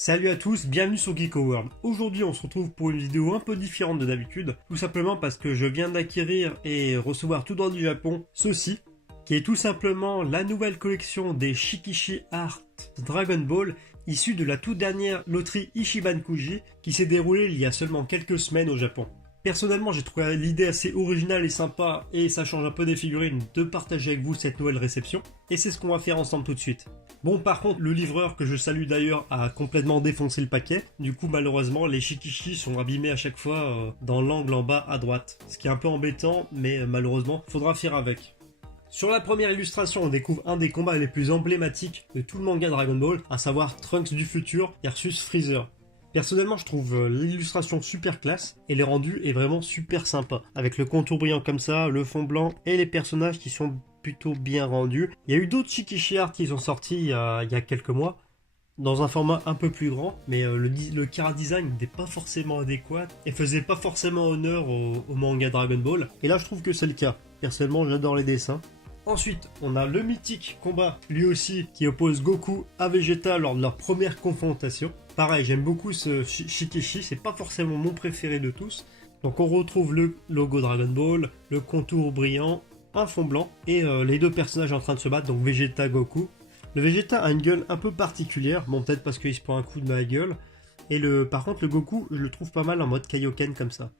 Salut à tous, bienvenue sur Geeko World. Aujourd'hui on se retrouve pour une vidéo un peu différente de d'habitude, tout simplement parce que je viens d'acquérir et recevoir tout droit du Japon ceci, qui est tout simplement la nouvelle collection des Shikishi Art Dragon Ball, issue de la toute dernière loterie Ichiban Kuji, qui s'est déroulée il y a seulement quelques semaines au Japon. Personnellement, j'ai trouvé l'idée assez originale et sympa, et ça change un peu des figurines, de partager avec vous cette nouvelle réception, et c'est ce qu'on va faire ensemble tout de suite. Bon, par contre, le livreur, que je salue d'ailleurs, a complètement défoncé le paquet. Du coup, malheureusement, les Shikishi sont abîmés à chaque fois dans l'angle en bas à droite. Ce qui est un peu embêtant, mais malheureusement, faudra faire avec. Sur la première illustration, on découvre un des combats les plus emblématiques de tout le manga Dragon Ball, à savoir Trunks du futur versus Freezer. Personnellement, je trouve l'illustration super classe et les rendus est vraiment super sympa. Avec le contour brillant comme ça, le fond blanc et les personnages qui sont plutôt bien rendus. Il y a eu d'autres Shikishi Art qui sont sortis il y a quelques mois, dans un format un peu plus grand, mais le chara design n'était pas forcément adéquat et faisait pas forcément honneur au manga Dragon Ball. Et là, je trouve que c'est le cas. Personnellement, j'adore les dessins. Ensuite, on a le mythique combat, lui aussi, qui oppose Goku à Vegeta lors de leur première confrontation. Pareil, j'aime beaucoup ce Shikishi, c'est pas forcément mon préféré de tous. Donc on retrouve le logo Dragon Ball, le contour brillant, un fond blanc, et les deux personnages en train de se battre, donc Vegeta, Goku. Le Vegeta a une gueule un peu particulière, bon peut-être parce qu'il se prend un coup de ma gueule. Et par contre le Goku, je le trouve pas mal en mode Kaioken comme ça.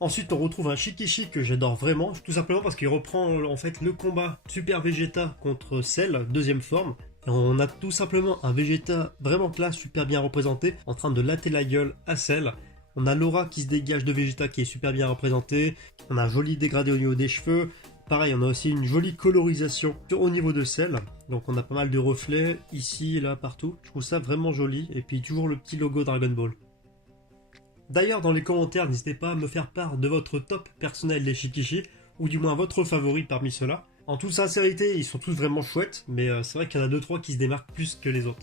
Ensuite, on retrouve un Shikishi que j'adore vraiment, tout simplement parce qu'il reprend en fait le combat Super Vegeta contre Cell, deuxième forme. Et on a tout simplement un Vegeta vraiment classe, super bien représenté, en train de latter la gueule à Cell. On a l'aura qui se dégage de Vegeta qui est super bien représentée. On a un joli dégradé au niveau des cheveux. Pareil, on a aussi une jolie colorisation au niveau de Cell. Donc on a pas mal de reflets ici, là, partout. Je trouve ça vraiment joli. Et puis toujours le petit logo Dragon Ball. D'ailleurs, dans les commentaires, n'hésitez pas à me faire part de votre top personnel des Shikishi, ou du moins votre favori parmi ceux-là. En toute sincérité, ils sont tous vraiment chouettes, mais c'est vrai qu'il y en a 2-3 qui se démarquent plus que les autres.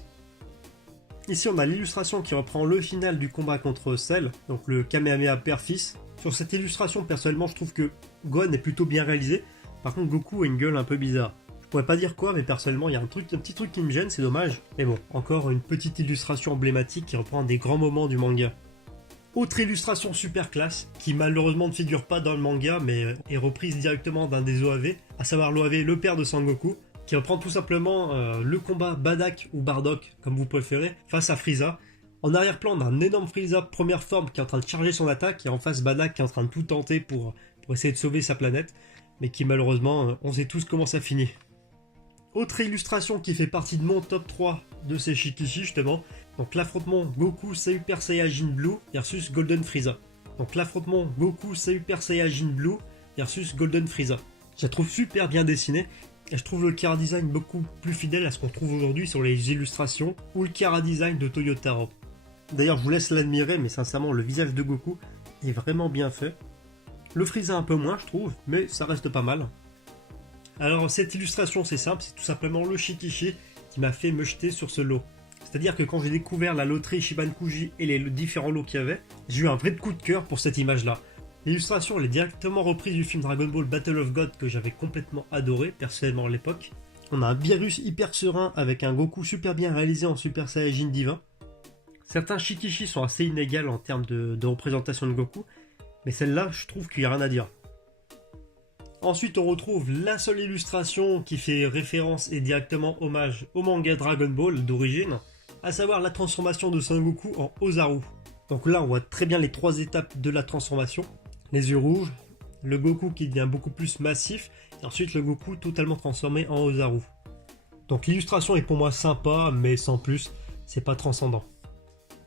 Ici, on a l'illustration qui reprend le final du combat contre Cell, donc le Kamehameha Père-Fils. Sur cette illustration, personnellement, je trouve que Gohan est plutôt bien réalisé. Par contre, Goku a une gueule un peu bizarre. Je pourrais pas dire quoi, mais personnellement, il y a un petit truc qui me gêne, c'est dommage. Mais bon, encore une petite illustration emblématique qui reprend des grands moments du manga. Autre illustration super classe, qui malheureusement ne figure pas dans le manga, mais est reprise directement d'un des OAV, à savoir l'OAV Le Père de Sangoku, qui reprend tout simplement le combat Bardock ou Bardock, comme vous préférez, face à Frieza. En arrière-plan, on a un énorme Frieza première forme qui est en train de charger son attaque, et en face Bardock qui est en train de tout tenter pour essayer de sauver sa planète, mais qui malheureusement, on sait tous comment ça finit. Autre illustration qui fait partie de mon top 3 de ces Shikishi justement, donc l'affrontement Goku Super Saiyajin Blue versus Golden Frieza. Donc l'affrontement Goku Super Saiyajin Blue versus Golden Frieza. Je la trouve super bien dessinée et je trouve le chara design beaucoup plus fidèle à ce qu'on trouve aujourd'hui sur les illustrations ou le chara design de Toyotaro. D'ailleurs je vous laisse l'admirer, mais sincèrement le visage de Goku est vraiment bien fait. Le Frieza un peu moins je trouve, mais ça reste pas mal. Alors cette illustration c'est simple, c'est tout simplement le Shikishi qui m'a fait me jeter sur ce lot. C'est-à-dire que quand j'ai découvert la loterie Ichiban Kuji et les différents lots qu'il y avait, j'ai eu un vrai coup de cœur pour cette image-là. L'illustration elle est directement reprise du film Dragon Ball Battle of God que j'avais complètement adoré personnellement à l'époque. On a un Beerus hyper serein avec un Goku super bien réalisé en Super Saiyajin divin. Certains Shikishi sont assez inégales en termes de représentation de Goku, mais celle-là je trouve qu'il n'y a rien à dire. Ensuite, on retrouve la seule illustration qui fait référence et directement hommage au manga Dragon Ball d'origine, à savoir la transformation de Sangoku en Ozaru. Donc là, on voit très bien les 3 étapes de la transformation. Les yeux rouges, le Goku qui devient beaucoup plus massif, et ensuite le Goku totalement transformé en Ozaru. Donc l'illustration est pour moi sympa, mais sans plus, c'est pas transcendant.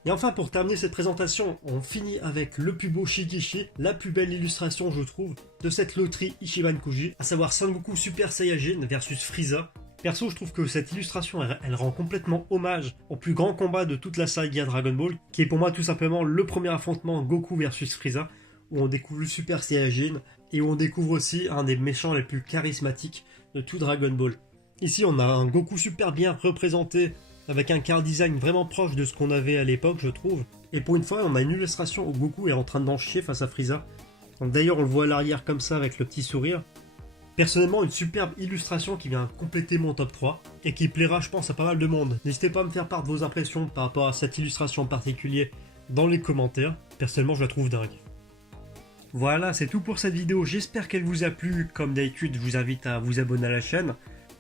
Et enfin, pour terminer cette présentation, on finit avec le plus beau Shikishi, la plus belle illustration, je trouve, de cette loterie Ichiban Kuji, à savoir Sangoku Super Saiyajin versus Frieza. Perso, je trouve que cette illustration, elle rend complètement hommage au plus grand combat de toute la saga Dragon Ball, qui est pour moi tout simplement le premier affrontement Goku versus Frieza, où on découvre le Super Saiyajin, et où on découvre aussi un des méchants les plus charismatiques de tout Dragon Ball. Ici, on a un Goku super bien représenté, avec un chara design vraiment proche de ce qu'on avait à l'époque, je trouve. Et pour une fois, on a une illustration où Goku est en train d'en chier face à Frieza. Donc d'ailleurs, on le voit à l'arrière comme ça, avec le petit sourire. Personnellement, une superbe illustration qui vient compléter mon top 3 et qui plaira, je pense, à pas mal de monde. N'hésitez pas à me faire part de vos impressions par rapport à cette illustration en particulier dans les commentaires. Personnellement, je la trouve dingue. Voilà, c'est tout pour cette vidéo. J'espère qu'elle vous a plu. Comme d'habitude, je vous invite à vous abonner à la chaîne.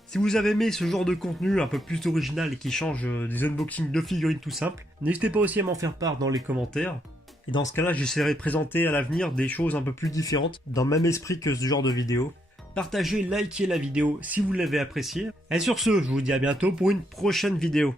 Si vous avez aimé ce genre de contenu un peu plus original et qui change des unboxings de figurines tout simples, n'hésitez pas aussi à m'en faire part dans les commentaires. Et dans ce cas-là, j'essaierai de présenter à l'avenir des choses un peu plus différentes, dans le même esprit que ce genre de vidéo. Partagez, likez la vidéo si vous l'avez appréciée. Et sur ce, je vous dis à bientôt pour une prochaine vidéo.